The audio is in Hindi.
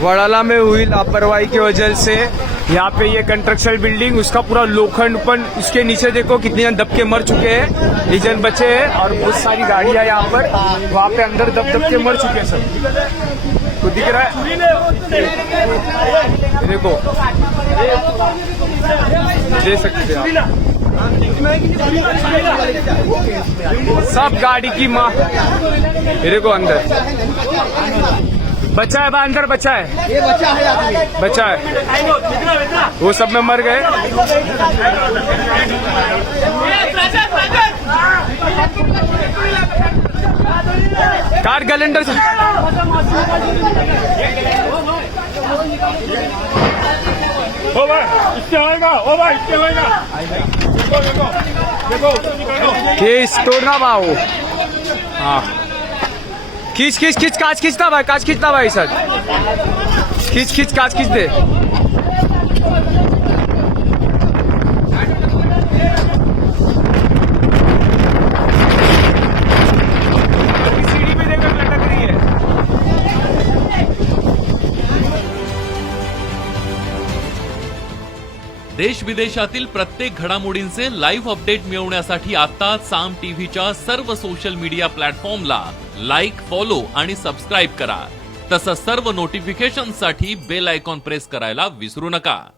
वड़ाला में हुई लापरवाही की वजह से यहाँ पे ये कंस्ट्रक्शन बिल्डिंग उसका पूरा लोखंड पण इसके नीचे देखो कितने जन दब के मर चुके हैं, 20 जन बचे हैं और बहुत सारी गाड़ियां यहाँ पर वहाँ पे अंदर दब के मर चुके हैं सब। तो दिख रहा है देखो, दे सकते हैं आप। सब गाड़ी की माँ, ये देखो अंदर बच्चा है, अंदर बच्चा है, ये बच्चा है आदमी, बच्चा है, वो सब में मर गए। कार कैलेंडर से ओ भाई इससे होएगा, ओ भाई इससे होएगा। देखो ये तोड़ना भाव। हाँ खींच खींच खींच कांच खींचना भाई, कांच खींचना भाई सर, खींच खींच कांच खींच दे। सीढ़ी पे देखकर लटक रही है। देश विदेशातील प्रत्येक घडामोडींचे लाईव्ह अपडेट मिळवण्यासाठी आता साम टीव्हीच्या सर्व सोशल मीडिया प्लॅटफॉर्मला लाईक, फॉलो आणि सबस्क्राईब करा। तसंच सर्व नोटिफिकेशनसाठी बेल आयकॉन प्रेस करायला विसरू नका।